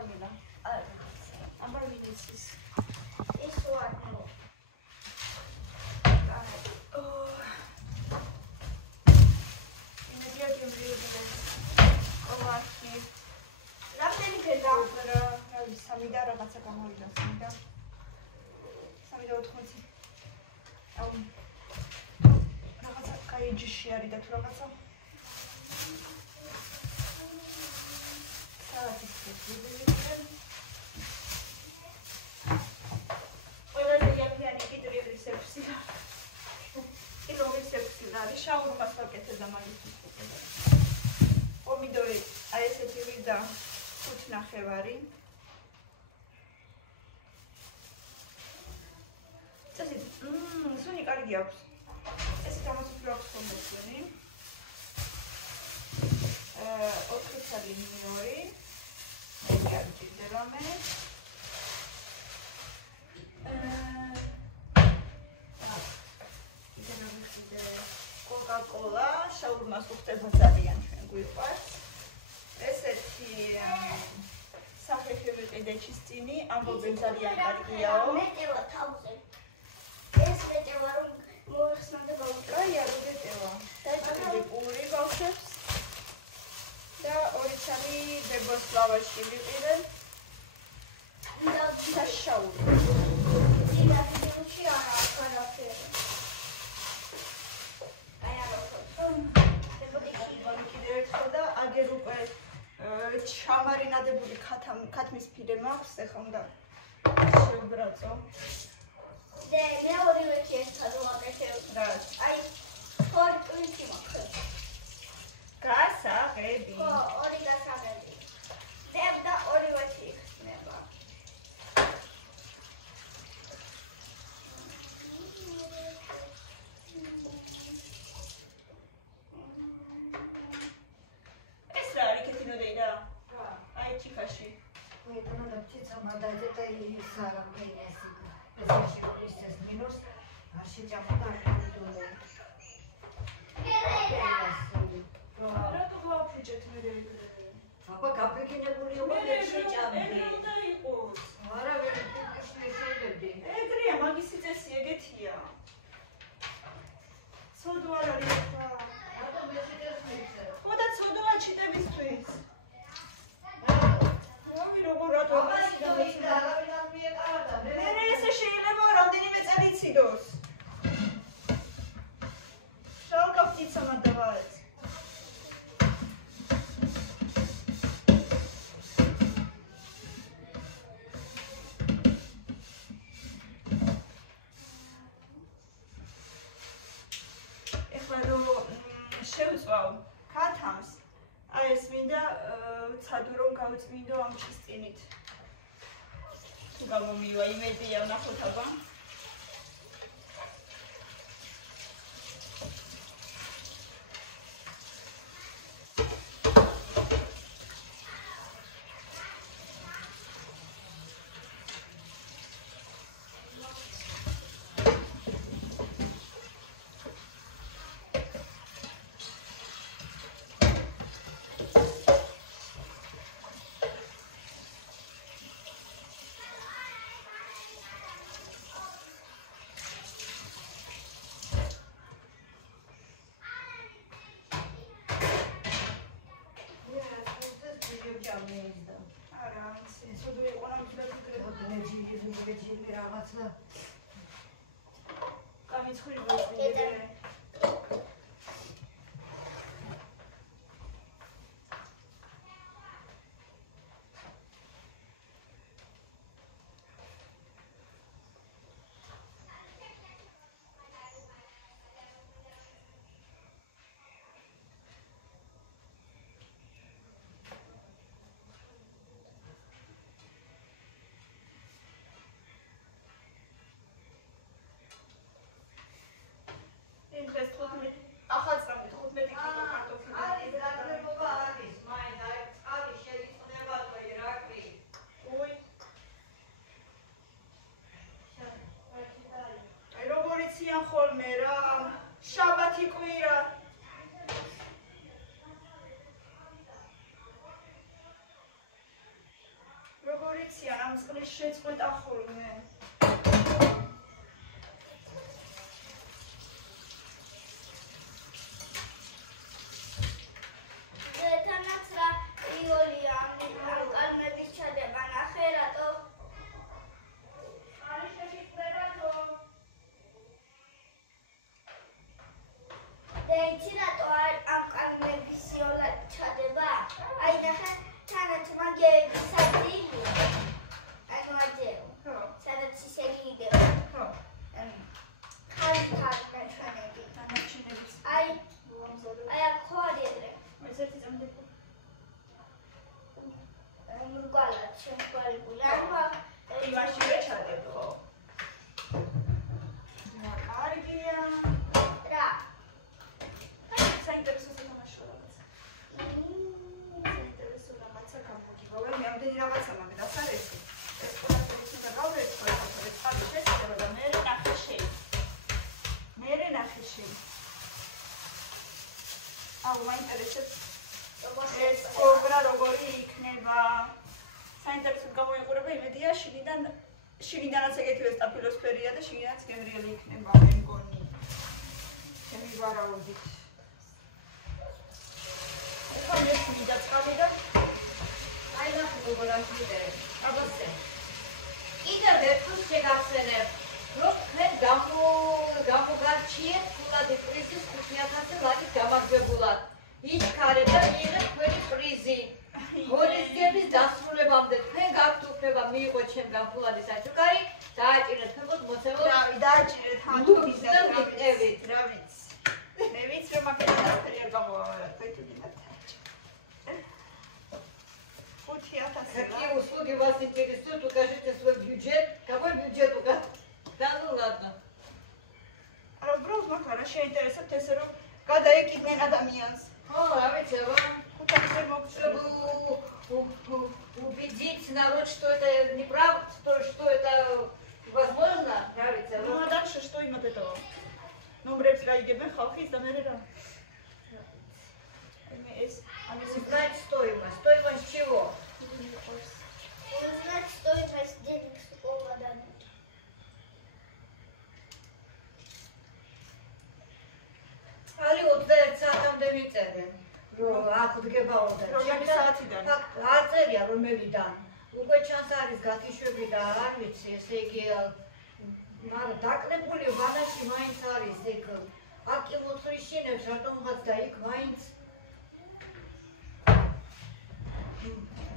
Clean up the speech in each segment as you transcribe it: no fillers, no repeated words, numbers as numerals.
Ambarmila. Ambarmilis. Isso aqui. Samida რაღაცა გამოვიდა სამიდა. სამიდა 80. აუ. რაღაცა კაი ჯიში არის და თუ რაღაცა. საათის წესრიგები. ყველაზე იაფიანი კიტრი სექსი. კილომეტრებში არის შაურმას ვაკეთებ და მაგის უყურებ. პომიდორი აი ესეთი ვიდა 5.5. სუნი კარგი აქვს. ესეთ ამას უფრო აქვს კომპლექსი. ოქროცალი მინორი. მე არ ჭირდება მე. კოკა-კოლა, შაურმას უხდება ძალიან ჩვენ გვიყვარს. ესეთი საფეხური ყიდეჩის წინი, ამბობენ ძალიან კარგიაო. მეტევა თავზე. ეს მეტევა რომ მოახსნათ გაუკრა. აი, არ უდეტევა. დაჭრილი პური ბავშვებს. და ორი ცალი ბებოს ლავაში ვიყიდე. და შაური. ძილა ფილმში არა ყველაფერი. აი არა, კიდევ ერთხელ და აგერ უკვე ჩამარინადებული ქათმის ფიდე მაქვს, ეხლა უნდა შევბრაწო. და მე ორივე ერთად ვაკეთებ. რა? აი, ორი ტვინი მაქვს. გასაღები. ხო, ორი გასაღები. და ორივე იქნება. ეს რა არის კეთილოდეი და? აი ჩიქაში. მე თვითონ ციცამადაზე და ის არა მეინესი. ეს ის მინუს არ შეჭამდა აქტიურობა. რატო გავაფუჭეთ მე? აბა გაფიქინებული იყო და შეჭამდი. ეგრე უნდა იყოს. არა ვერ შეშელებდი. ეგრეა, მაგისი წესი ეგეთია. ცოდვა არ არის ხა. რატო მე შეჭერს მიხსე? ხო და ცოდვა ჩიტებისთვის. რომი როგორ რატო? აბა იდო იქ არავინ არ მიეყარდა. მე ესე შეიძლება რამდენიმე წელი იციდოს. შალკა ფიცამა დავაეც. ეხლა რომ შევწვავ ქათამს, აი ეს მინდა ცადო რომ გავწმინდო ამ ჩისწინით. თუ გამომივა იმედია ნახოთ აბა. არა, ცოდვა იყო რა მიგდაჭირებოდა ჯირი რაღაცა. გამიცხვილი ვაჭრე. იციან ამ წყლის შეწყვეტა ხოლმე. თანაც რა იოლია კალმების ჩადება ნახე რატო არის შეშიყვება და იცი რატო ამ კალმების იოლა ჩადება აი ნახე თანაც მაგების საძილია ანუ აძეო სადაც ისე გიდევა ხალი დაჩვენები დანარჩენების აი აქ ხო არის ეგრე ესეთი წამდება მრგვალად შემყარებული ანუ იმაშივე ჩადებ ხო კარგია რა საინტერესო თამაშია საინტერესო რაღაცა გამოგივა მე ამდენი რაღაცა მაგდაც არ ეს ყველაფერს უნდა გავვრეცხო ეს წყალი შეცდება და მე ნახე შენ აუ მაინტერესებს ეს კობრა როგორი იქნება საინტერესოდ გამოიყურება იმედია შიგნიდანაც ეგეთივე სტაფილოსფერია და შიგნიდანაც გემრიელი იქნება მე მგონი ჩემი ვარაუდით ეხლა მე მინდა წყალი და აი ნახე როგორ აღიდგე აბასე კიდევ ერთხელ შეგახსენებ რომ თქვენ გამოგარჩიეთ ფულადი პრიზის 5000 ლარით გამარჯვებულად იჩქარეთ და მიიღეთ თქვენი პრიზი ღონისძიების დასრულებამდე თქვენ გაქვთ უფლება მიიღოთ ჩემგან ფულადი საჩუქარი დააჭირეთ ფეხბურთ მოცემულ დააჭირეთ ლუქს და მიტევით რა ვიცი მე ვიცი რომ აქედან არაფერი არ გამოვა თქვენ 5000 Какие услуги вас интересуют? Укажите свой бюджет. Какой бюджет указать? Да ну ладно. არა უბრალოდ მაგ არა შეინტერესებთ ესე რომ გადაეკიდნენ ადამიანს О, а ведь ხუთამდე მოგწევ чтобы убедить народ, что это неправда, что это возможно, нравится. ну а дальше что им от этого номерებს გაიგებენ ხალხის და მე რა ეს Узнать стоимость. Стоимость чего? узнать стоимость денег с такого дана Ალი 21 საათამდე მიწერენ. რომ აღდგებაოდენ. რომელი საათიდან? აწერია რომელიდან. უკვე ჩანს არის გათიშვები და არ ვიცი, ესე იგი მაგრამ დაკნებული ვანაში მაინც არის ეგ. აქ კი მოთხრიშინებს რატომღაც და იქ მაინც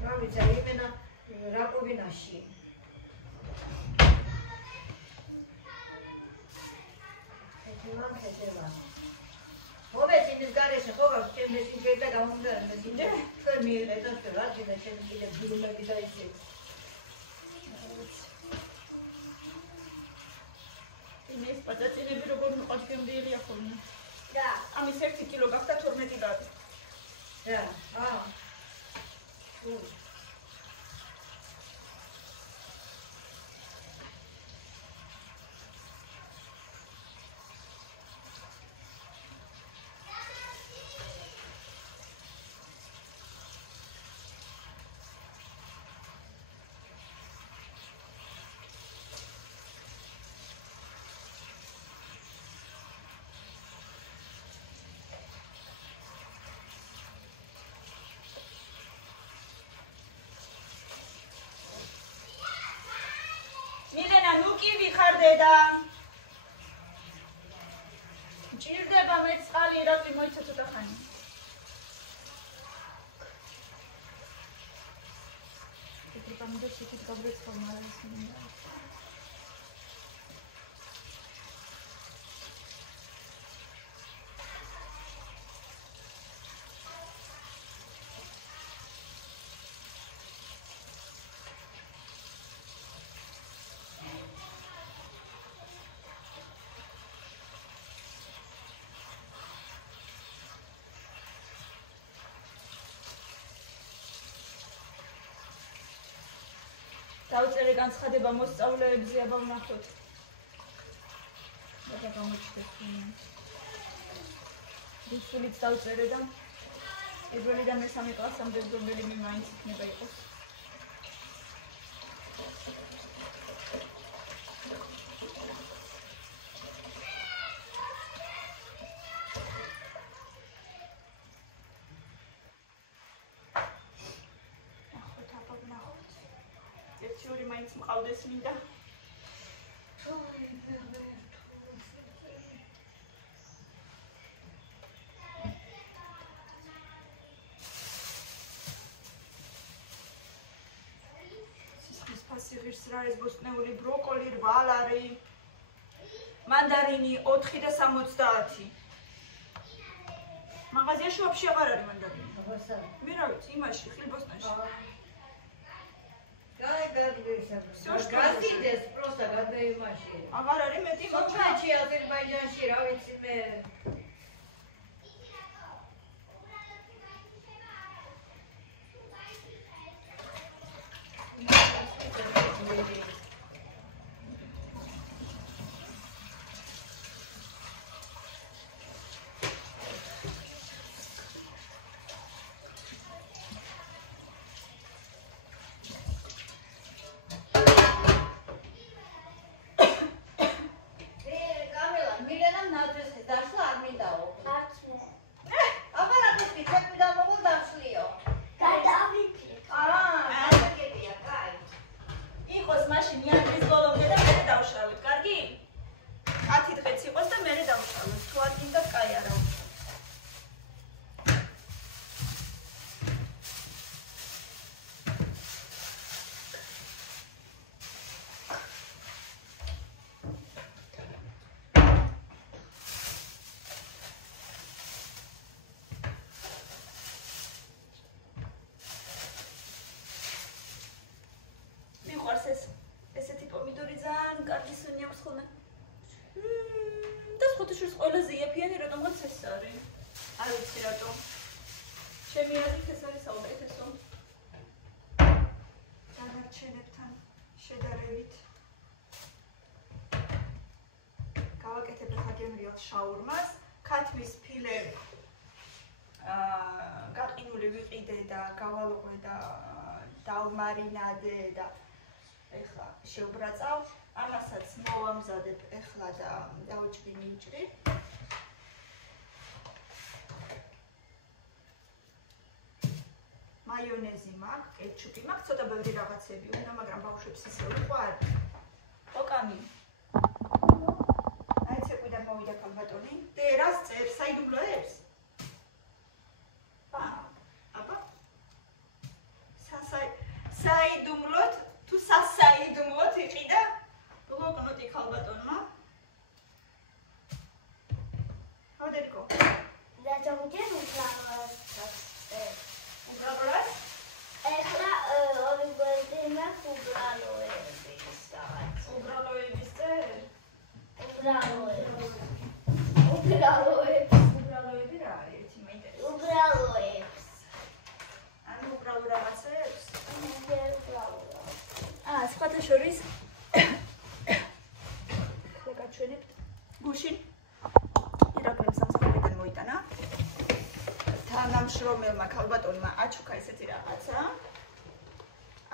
რა ვიცი, იმენა რაკობინაში. Ove si mi sgare se cosa c'è messinghetta da un messinghetta per mi le da sperare da c'è mi le bulu me da isi. იმის პაწაწინები როგორ მოყავს გემრიელია ხოლმე და ამის 1 კილო გახდა 12 ლარი რა მილენა ნუ კი ვიხარდე და ჭირდება მე წყალი ირაკლი მოიცა ცოტა ხანი ეს გამოდე შეკით გაბრეცხო მაგრამ ის მინდა დავწერე განცხადება მოსწავლეებზე აბა ვნახოთ. და გამოჩნდეს. რუსულიც დავწერე და პირველი და მესამე კლასამდე რომელი მაინც იქნება იყოს. ემოციური მაინც მყავდეს მინდა. სისხლის ფასი ღირს რა ეს ბოსტნეული ბროკოლი 8 ლარი. მანდარინი 4.70. მაღაზიაში ვაფშე აღარ არის მანდარინი. მე რა ვიცი, იმაში ხილბოსტანში. გაზიდეს პროსტა გადაიმაში. აღარ არის მეტი სოჩაჩი აზერბაიჯანში რა ვიცი მე. ესეთი პომიდორი ძალიან კარგი სუნიობს ხოლმე. და ხუთაშორის ყველაზე იაფიანი რატომღაც ეს არის. არ ვიცი რატომ. ჩემი აზრით ეს არის საუკეთესო. დანარჩენებთან შედარებით. გავაკეთებ ახლა გემრიელთ შაურმას, ქათმის ფილე გაყინული ვიყიდე და გავალოღვე და დავმარინადე და ეხლა შევბრაწავ, ამასაც მოვამზადებ ეხლა და დავჭრი მინჭრი. მაიონეზი მაქვს, კეჩუპი მაქვს, ცოტა ბევრი რაღაცები უნდა, მაგრამ ბავშვებს ისე უყვარ. ოკამი. აი ეს კვიდან მოვიდა ქალბატონი. დე რას წერს? საიდუმლოებს? აბა. საიდუმლოთ თუ სასაიდუმლოთ იყიდა ბლოკნოტი ქალბატონმა. ავდერიკო. და ჯოგენ უბრალოდ. უბრალოდ? ეხლა ორი გვერდინა უბრალოების რაღაც. უბრალოების წერ? უბრალოები რა არის? ერთი მეინტერესებს. უბრალოებს. ანუ უბრალო რაღაცებს? სხვათა შორის ხლა გაჩვენებთ გუშინ ირაკლიმ სამსახურიდან მოიტანა თანამშრომელმა ქალბატონმა აჩუქა ესეთი რაღაცა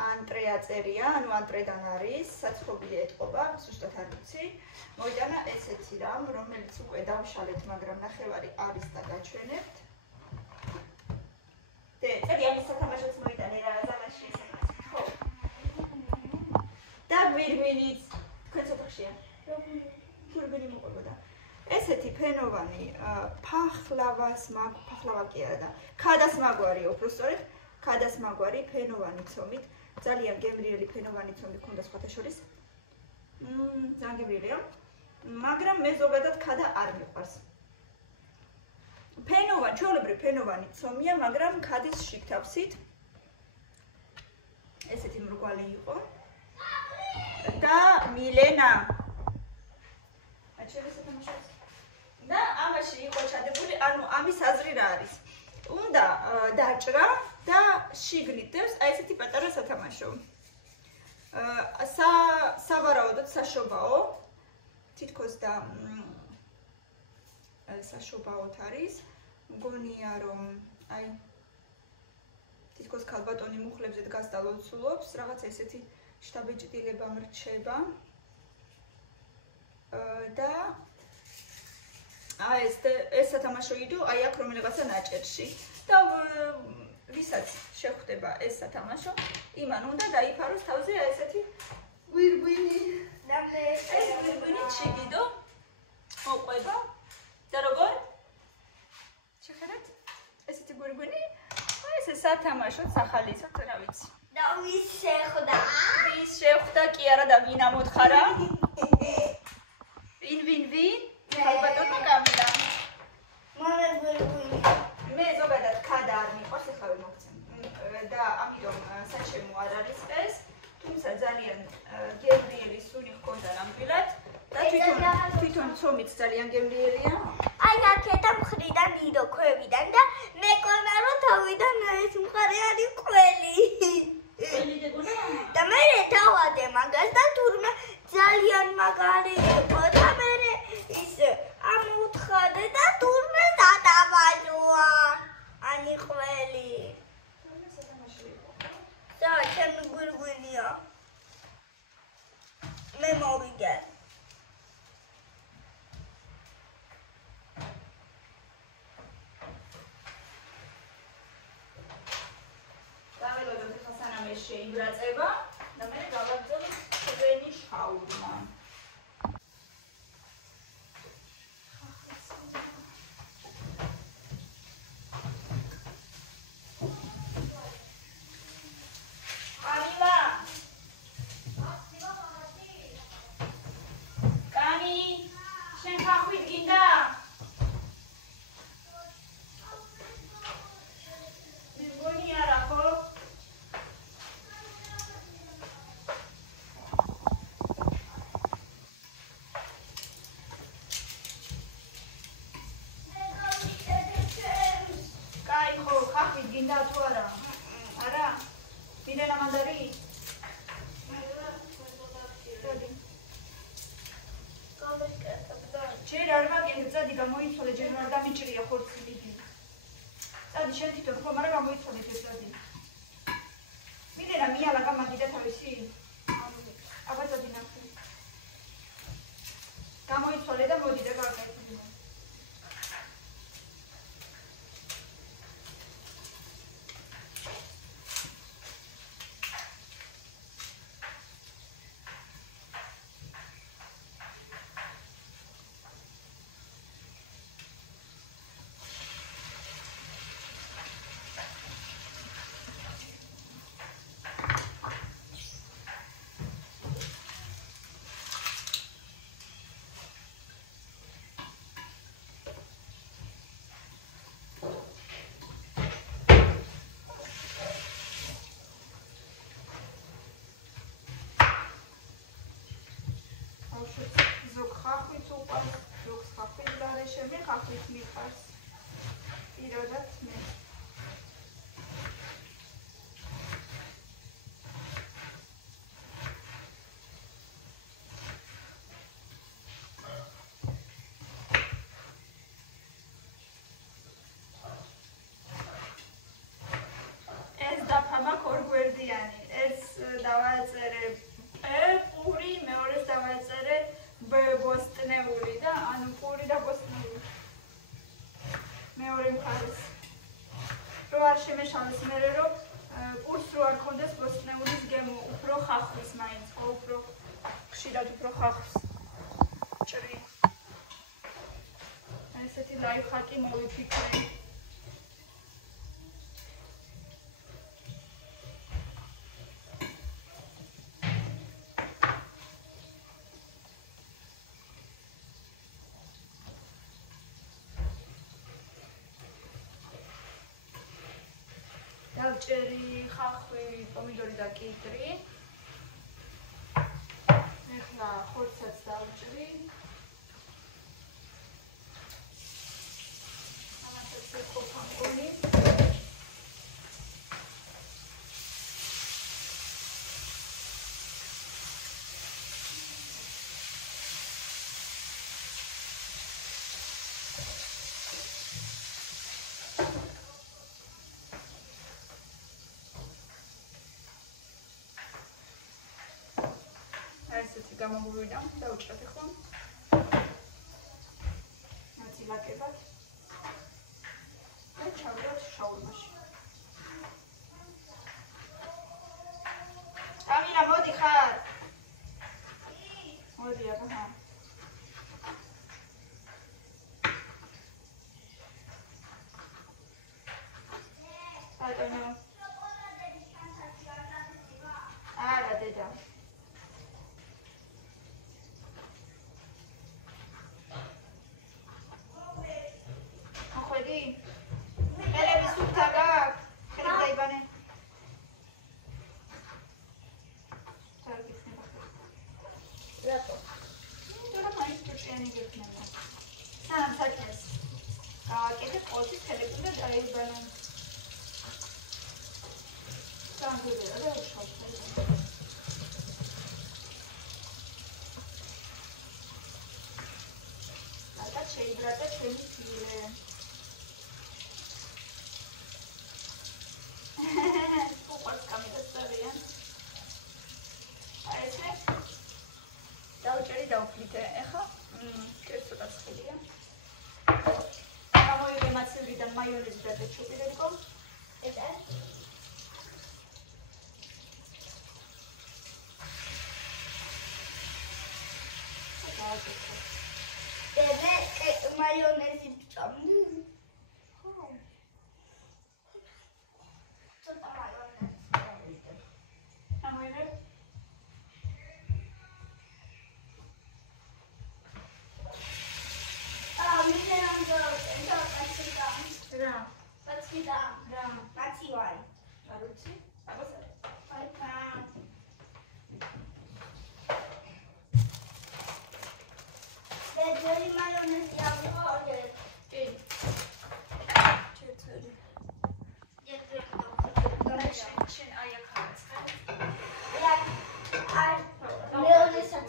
ანტრე აწერია, ანუ ანტრედან არის საცხოვრებელი ეთყობა, ზუსტად არ ვიცი. მოიტანა ესეთი რამ, რომელიც უკვე დავშალეთ, მაგრამ ნახევარი არის და გაჩვენებთ. წელი ამის სათამაშოც მოიტანე რა ზამაში ესეთი. ხო. და გვირგვინიც თქვენ ცოტა ხშია. გვირგვინი მოყვებოდა. ესეთი ფენოვანი ფახლავას მაქვს, ფახლავა კი არა და ქადას მაგვარი უბრალოდ ქადას მაგვარი ფენოვანი ცომით, ძალიან გემრიელი ფენოვანი ცომი ქონდა სხვათა შორის. ძალიან გემრიელია, მაგრამ მე ზოგადად ქადა არ მიყვარს. ჩვეულებრივ ფენოვანი ცომია, მაგრამ ქადის შიგთავსით ესეთი მრგვალი იყო. და მილენა და ამაში იყო ჩადებული, ანუ ამის აზრი რა არის? უნდა დაჭრა და შიგნით დევს აი ესეთი პატარა სათამაშო. სავარაუდოდ საშობაო, თითქოს და საშობაოთ არის. მგონია რომ აი თითქოს ქალბატონი მუხლებზე დგას და ლოცულობს, რაღაცა ესეთი შთაბეჭდილება მრჩება. და ეს სათამაშო იდო აი აქ რომ რაღაცა ნაჭერში და ვისაც შეხვდება ეს სათამაშო, იმან უნდა დაიფაროს თავზე ესეთი გვირგვინი. ეს გვირგვინი ჩიგიდო მოყვება და როგორ? შეხედეთ? ესეთი გვირგვინი, ეს სათამაშო სახალისო, რა ვიცი. და ვის შეხვდა? ვის შეხვდა კი არა და ვინ ამოთხარა? ვინ? ალბათო გამიდა. მე ზოგადად ქადა არ მიყვარს, ახლა ვერ მოგცემ. და ამიტომ საჩემო არ არის ეს, თუმცა ძალიან გემრიელი სუნი ჰქონდა ნამდვილად და თვითონ ცომიც ძალიან გემრიელია. აი აქეთა მხრიდან იდო ქვევიდან და მეკონა რომ თავიდან ეს მხარე არის ყველი. და მე თავადე მაგას და თურმე ძალიან მაგარი იყო და მე ის ამოუთხადე და თურმე დადაბაჯვა. ანი ყველი. და ჩემი გვირგვინია. მე მოვიგე. დაველოდოთ ახლა სანამ ეს შეიბრაწება და მე გავაგზავნე ჩვენი შაურმა. Ჭერი, ხახვი, პომიდორი და კიტრი. ეხლა ხორცაც დავჭრი. ამასაც ვქოფამგონი. გამოგუვიდა და უჭრათ ხო? ნაწილაკებად. და ჩავდოთ შაურმაში. ჩვენი გიხმება. სანამ საჭმელს გავაკეთებ, ყოველთვის ხელები უნდა დაიბანო. Sangria, da ушла. Ata შეიძლება ჩემი ფილე. უყვარს კამერასწორია. აი ესე. დავჭერი დავფლიტე. ეხა კერძო დაცხილია. ამოიღე მაცევრიდან მაიონეზი და კეჩუპი. ეს Deve maionese piccioni. Tutta maionese. Amore. Mi sento facciamo. Ra. Facciamo. Facci vai. Aruci. Abasa. Deve maionese avvolge. Четыре. შენ აი აქ არის.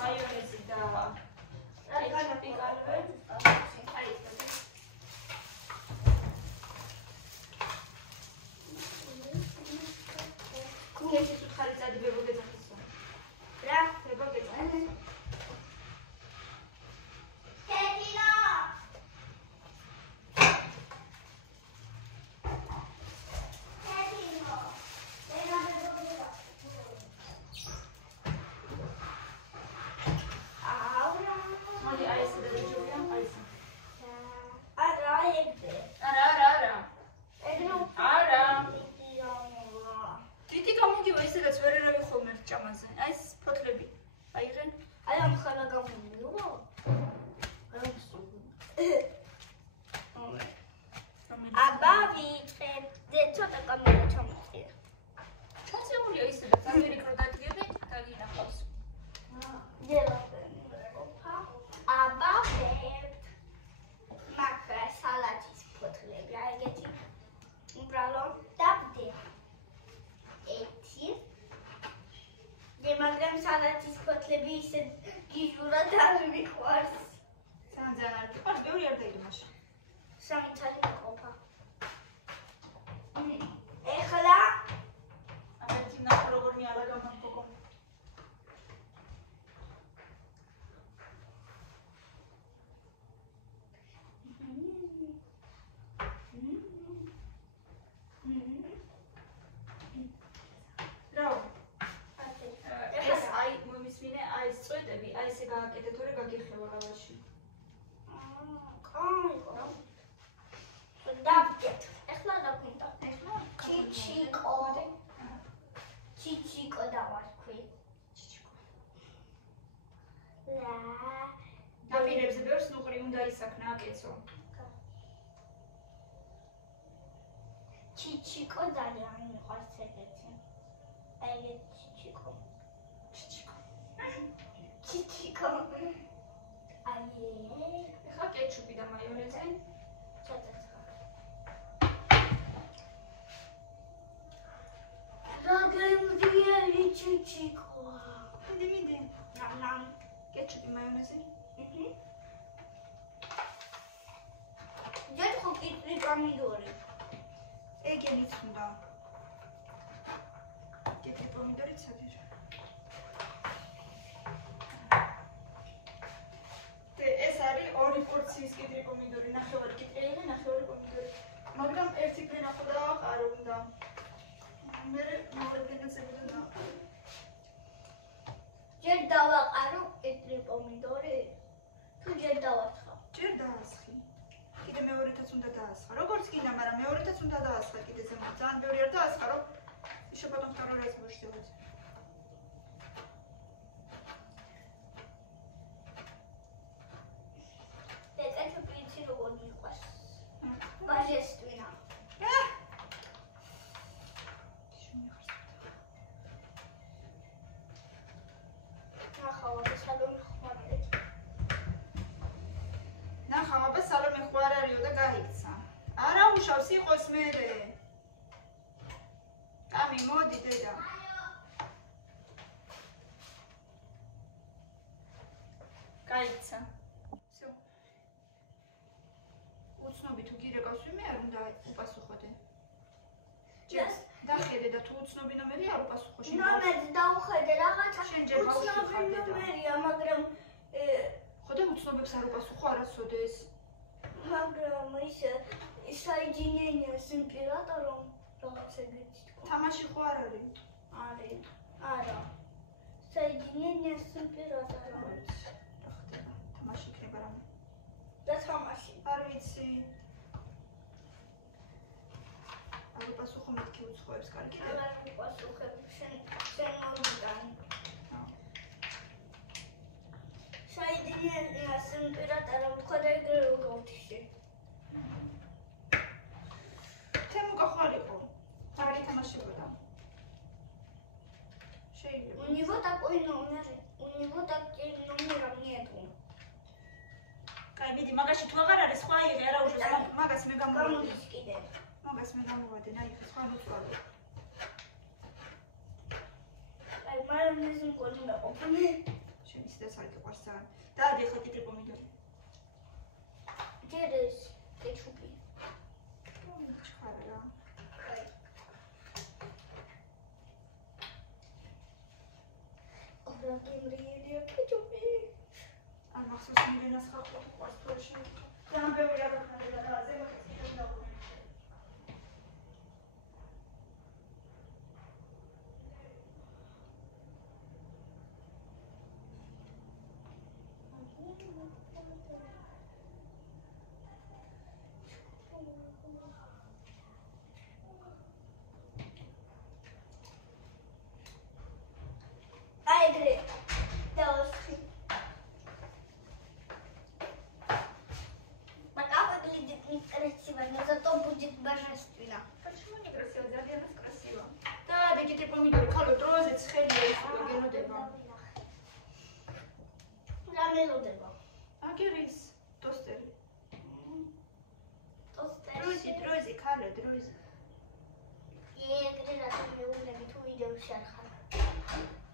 მაიონეზი და კეჩუპი კარგია. კეჩუპი ხარი წადებებო გეძახისო. Რა? დებო გეძახისო. Salatis kotlები ისე გიჟურად არ მიყვარს. ძალიან არ გიყვარს, ბევრი არ დაიდმაშ. სამი ცალი დაყოფა. ეხლა ამეთი ნახე როგორ მიალაგა მაგკოკო. გააკეთე თორე გაგიხევა ლავაში. კაი. დავკეთ. ეხლა დავკეთ. ეხლა ჩიჩიკო. ჩიჩიკო დავარქვი. ჩიჩიკო. ლა. დაპირებზე ბევრს ნუყრი უნდა ისაქნა აკეცო. ჩიჩიკო ძალიან მიყვარს ეგეთი. ეგეთი ჩიჩიკო. ჩიჩიკო. Chichico. Aie. ეხა კეჩუპი და მაიონეზი. Ragazzi, chichico. მიდი. ნამ. კეჩუპი მაიონეზი. ჯერ ხოკიტრი პომიდორი. ეგენიც უნდა. კეჩუპი პომიდორი ცადირ. ორი პორციის კიდრი პომიდორი, ნახევარი კიტრიელი, ნახევარი პომიდორი. მაგრამ ერთი ფენა ხო დავაყარო უნდა. მე მეორე ფენაზე ვიდნა. ჯერ დავაყარო კიდრი პომიდორი. თუ ჯერ დავაცხა. ჯერ დაასხი. კიდე მეორეთაც უნდა დაასხა. როგორც კიდე, მაგრამ მეორეთაც უნდა დაასხა კიდე ზემოთ. ძალიან ბევრი არ დაასხა, რომ еще потом второй раз будешь делать. Божественно. გაიქცა. არა უშავს იყოს მერე. კამი მოდი დედა. გაიქცა. всё. უცნობი თუ გირეკავს ვიმე არ უნდა უპასუხოდე. ჯერ დახედე და თუ უცნობი ნომერი არ უპასუხო შენ. ნომერს დავხედე რაღაცა. შენ ჯერ ბავშვი ხარ უცნობი დედა. ნომერია, მაგრამ ხოდა უცნობებს არ უპასუხო არასოდეს. მაგრამ ის საიჯინენია იმპერატორო რაღაც ეგეთი თქვა. თამაში ხო არ არის? არის. არა. საიჯინენია იმპერატორო. რა ხდება? თამაში იქნება რამე. და თამაში. არ ვიცი. არ უპასუხო მეთქი უცხოებს კარგი. არ უპასუხებ შენ მოვიდანი. საიჯინენია იმპერატორო თქვა და ეგრევე გავთიშე. თემო გახვალიყო. არ ითამაშებოდა. შეიძლება. У него такой номер. У него такой номер нету. კაი, მიდი, მაგაში თუ აღარ არის, სხვა იღე, არა უშავს, მაგას მე გამოვადი. გამოდის კიდე. მაგას მე გამოვადი, ნაიღე, სხვა მოწვალე. აი, მაიონეზი მგონი მეყოფნე. შენ ისედაც არ გიყვარს ძალიან. დაადი ახლა ტიპი პომიდორი. ჯერ ეს კეჩუპი. ჩხარა რა. აი. აბა გემრიელია კეჩუპი. არ მახსოვს მილენას ხალხო თუ ყვარს თუ არ შეიძლება. ძალიან ბევრი არ ხარ და ზემოთ ისეთ დაგვი. აი ეგრე. დავასხი. Красиво, но зато будет божественно. Почему не красиво? Для нас красиво. Да, такие помидоры, коло дрози, цхели, генодеба. Замелодеба. აგერის ტოსტერი. Тостер. დროзи, ქალო, დროзи. ეგრე რატომ მეუბნები თუ ვიდეოში არ ხარ?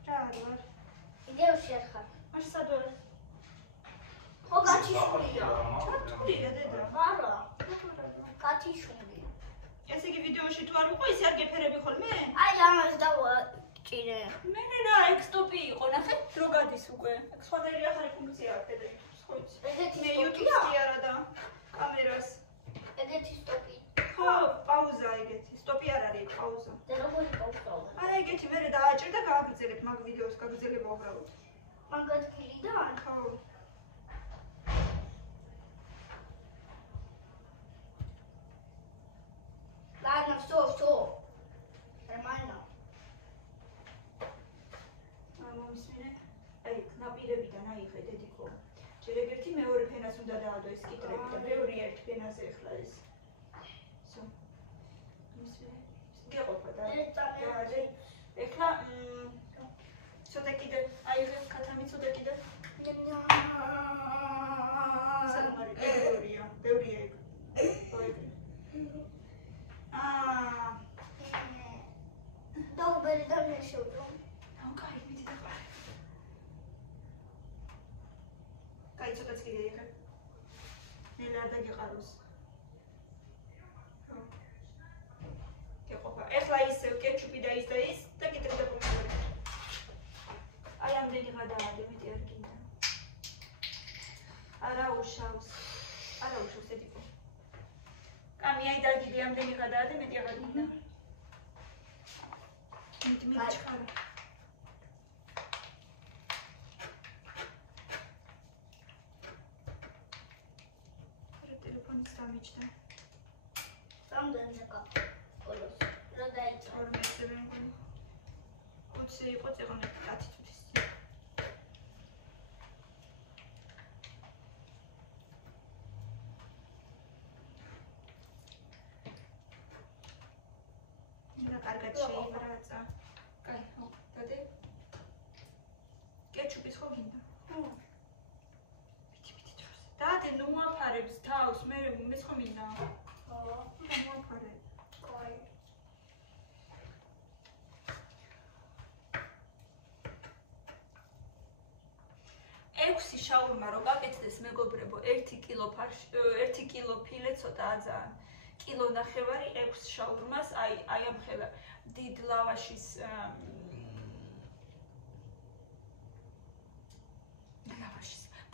რა არის? ვიდეოში არ ხარ. არ სადორ. ხო გაჩიშულია. ჩართულია დედა. არა. გაჩიშული. ესე იგი ვიდეოში თუ არ ვიყო, ისე არ გეფერები ხოლმე? აი ამას დავაჭირე. მე რა, ექსტოპი იყო, ნახე, დრო გადის უკვე. ეგ სხვადასხვა ახალი ფუნქცია აქვს დედა. ხოიცი. ეგეთი მე სტოპია? YouTube-ში არა და კამერას. ეგეთი სტოპი. ხო, პაუზა ეგეთი. სტოპი არ არის, პაუზა. და როგორი პაუზაა? აი ეგეთი მე დააჭერ და გააგრძელებ მაგ ვიდეოს გაგრძელება უბრალოდ. მაგათ გილიდან? ხო. Ладно, всё. Нормально. მომისმინე. აი, ნაპირებიდან აიღე დედიკო. ჯერ ერთი მეორე ფენას უნდა დაადო ეს კიტრები და ბევრი ერთ ფენაზე ახლა ეს. всё. მომისმინე. გეყოფა და დაადე. ეხლა ცოტა კიდე აიღე კათამი ცოტა კიდე. საგმარი ბევრია, ბევრია ეგ. ოეგრი. დაუბერი და მე შევდრო. კაი, მიდი დაყარე. კაი, ცოტაც კიდე იღე. ნელა არ დაგეყაროს. გეყოფა. ეხლა ისევ კეჩუპი და ის და კიდე და პომიდორი. აი ამდენი გადაადე, მეტი არ გინდა. არა უშავს ედიკო. კამი აი დაგიდე ამდენი გადაადე, მეტი აღარ გინდა. მიდი ჩხარა. ტელეფონიც დამიჯდა. რამდენზე კაპოლოს. რა დაიწყო? 12 მგონი. 20 იყო წეღონე 10 თუთის. ნა კარგად შეიბრაცა. კაი, ხო, დადე. კეჩუპის ხო გინდა? ხო. მითი თავს. დადე ნუ აფარებს თავს, მე ჭამდეს ხომ მინდა? მოაფარე. კაი. ექვსი შაურმა რო გაკეთდეს მეგობრებო, 1 კილო ფარში, 1 კილო ფილე ცოტაა ძალიან. კილო ნახევარი 6 შაურმას, აი ამ ხელა დიდ ლავაშის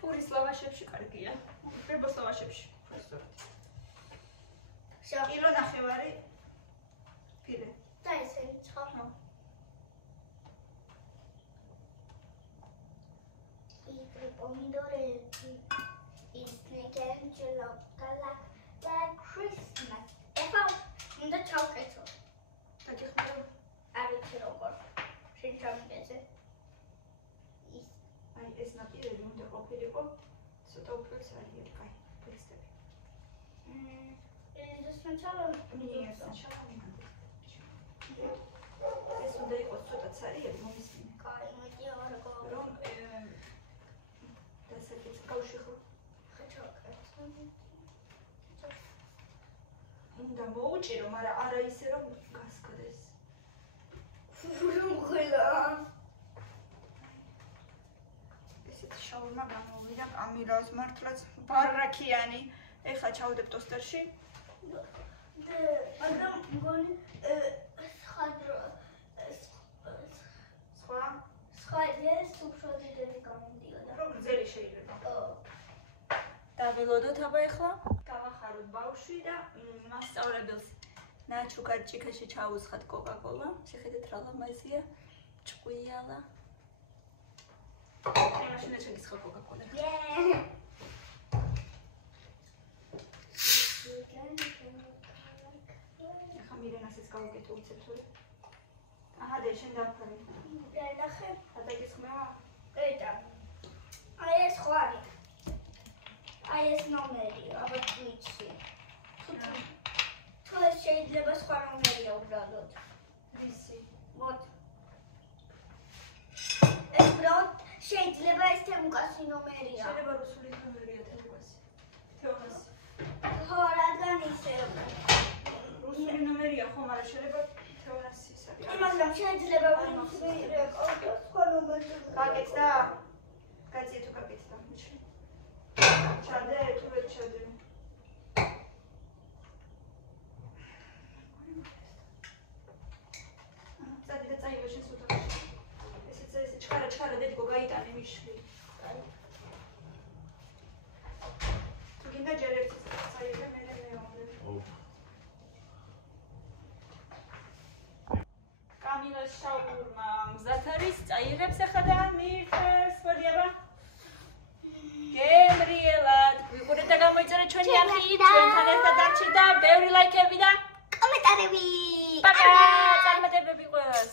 პურის ლავაშებში კარგია. მეგობრებოს ლავაშებში. კილო ნახევარი ფილე. და ესე ცხო. Idri pomidorelli, isnigangelo, galak, da Christmas. Eba, უნდა ჩავკეთო. დაგიხმარო. არ ვიცი როგორ. შენ ჩამიგეზე. აი ეს ნაპირები უნდა ყოფილიყო. ცოტა უფრო ძალიან კაი. ფექსტები. ეს სначала ეს უნდა იყოს ცოტა ცარიელი მომისმინე. კაი, მოდი აღარ გო. რომ დასაკეთე გავშეხო. ხაჩავკეთო. უნდა მოუჭირო, მაგრამ არა ისე რომ გასკდეს. ხუხუხუხულა. ესეთი შაურმა გამოვიდა კამილას მართლაც ბარაქიანი. ეხლა ჩავდებ ტოსტერში. მაგრამ მგონი სხვა ეს უფრო გამოდიოდა. რომ გრძელი შეიძლება. დაველოდოთ აბა ეხლა. გავახაროთ ბავშვი და მასწავლებელს ნაჩუქარ ჭიქაში ჩაუცხად კოკა-კოლა. შეხედეთ რა ლამაზია. ჭყვიალა. მაშინ შეგისხა კოკა-კოლა. ეხლა მირენასაც გავუკეთო უცებთური. აჰა, და შენ დავფარე. დანახე. ადაგისხმევა? ეტა. აი ეს ხო არის. აი ეს ნომერი, აბა twitch-ი. თუ ეს შეიძლება სხვა ნომერია უბრალოდ. რისი? მოდ. ეს უბრალოდ შეიძლება ეს თემუკასი ნომერია. შეიძლება რუსული ნომერია თემუკასი. თეონასი. ხო, რადგან ისე. რუსული ნომერია ხო, მაგრამ შეიძლება თეონასი ისაა. მაგრამ შეიძლება სხვა ნომერია. გაკეთდა? კაცი თუ გაკეთდა? მიჩნე. ჩადე, თუ ვერ ჩადე. წადი და წაიღე შენ სუთაში. ესე ჩქარა დედიკო გაიტანე მიშვი. თუ გინდა ჯერ ერთი წაიღე მე მეორე. კამილას შაურმა მზად არის, წაიღებს ახლა და მიიღეს, მოდი აბა. გემრიელად, ვიყურეთ და გამოიწერეთ ჩვენი არხი, ჩვენთან ერთად დარჩით და ბევრი ლაიქები და კომენტარები. პაკა, წარმატებები ყველას.